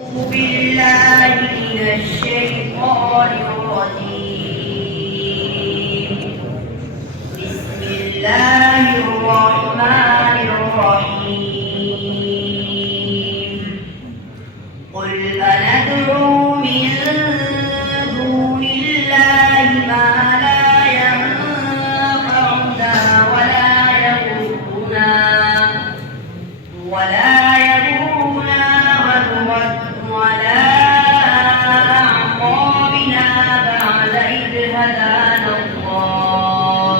بالله من الشيطان الرجيم. بسم الله الرحمن الرحيم. قل أندعو من دون الله ما لا ينفعنا ولا يضرنا ونرد على أعقابنا بعد إذ هدانا الله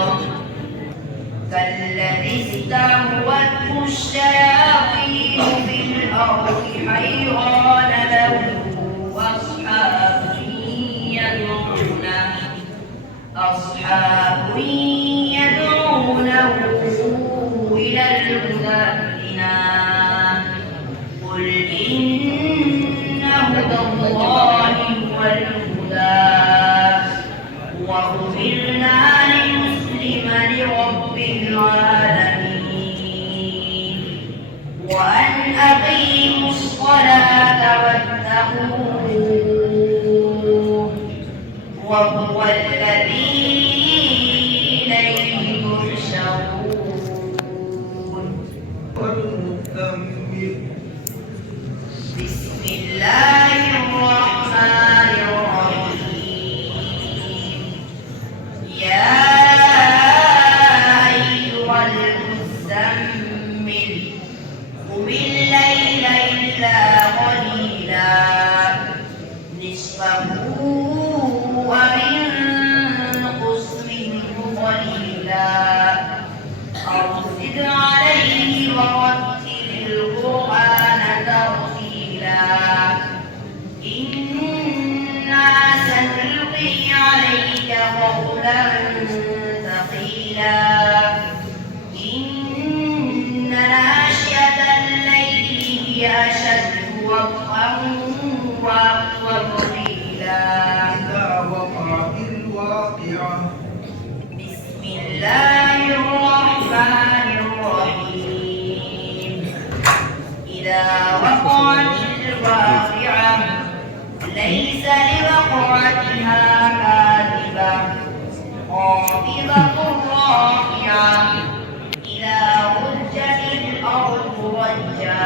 كالذي استهوته الشياطين في الأرض حيران له أصحاب يدعونه إلى الهدى ائتنا. قل إن هدى الله هو الهدى وأمرنا لنسلم لرب العالمين وأن أقيموا الصلاة واتقوه وهو الذي إليه تحشرون. بسم الله الرحمن الرحيم. يا أيها المزمل قم الليل إلا قليلا نصفه وانقص منه قليلا أو زد عليه ورتل القرآن ترتيلا. إنا سنلقي عليك قولا ثقيلا. إن ناشئة الليل هي أشد وطئا وأقوم قيلا. إذا وقعت الواقعة. بسم الله الرحمن الرحيم. إذا وقعت الواقعة ليس لوقعتها كاذبة خافضة رافعة. إذا رجت الأرض رجا